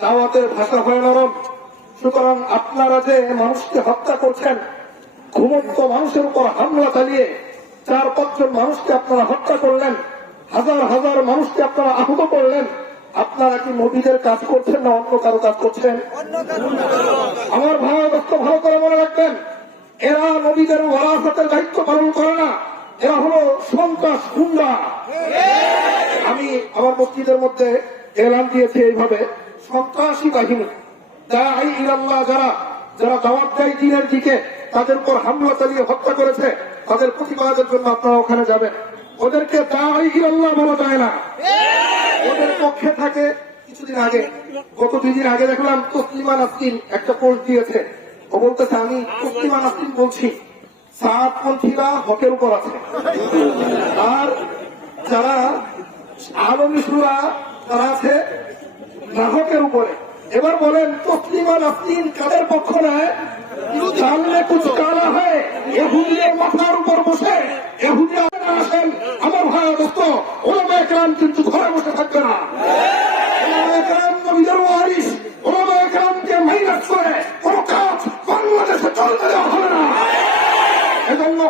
দাওয়াতের ভাষা হয় নরম। সুতরাং আপনারা যে মানুষকে হত্যা করছেন ঘুমন্ত মানুষের উপর হামলা চালিয়ে চার পাঁচজন মানুষকে আপনারা হত্যা করলেন হাজার হাজার মানুষকে আপনারা আহত করলেন আপনারা কি নবীদের কাজ করছেন না অন্য কারও কাজ করছেন? আমার ভারতস্থ ভালো করে মনে রাখবেন এরা নবীদের ওয়ারাসাতের দায়িত্ব পালন করে না এরা হলো সন্ত্রাস গুন্ডা। আমি আমার মসজিদের মধ্যে এলান দিয়েছি এইভাবে। সন্ত্রাসী বাহিনী দাঈ ইলাল্লাহ যারা যারা দাওয়াত দেয় দিনের দিকে তাদের উপর হামলা চালিয়ে হত্যা করেছে, তাদের প্রতিবাদের জন্য আপনারা ওখানে যাবেন। ওদেরকে ইলাল্লাহ বলা যায় না। ওদের পক্ষে থাকে কিছুদিন আগে। গত দুই দিন আগে দেখলাম তসলিমা নাসরিন একটা পোস্ট দিয়েছে। ও বলতেছে, আমি তসলিমা নাসরিন বলছি সাতপন্থীরা হকের উপর আছে। আর যারা আলমী সুরা তারা আছে গ্রাহকের উপরে। এবার বলেন, তসলিমা নাসরিন কাদের পক্ষ নেয়? জানলে কুচ কালা হয় মাথার উপর বসে এহুদি আসেন, আমার ভাই দোস্ত ওলামা একরাম কিন্তু ঘরে বসে থাকবে না। ওলামা কোন কাজ বাংলাদেশে চলতে দেওয়া হবে না। এজন্য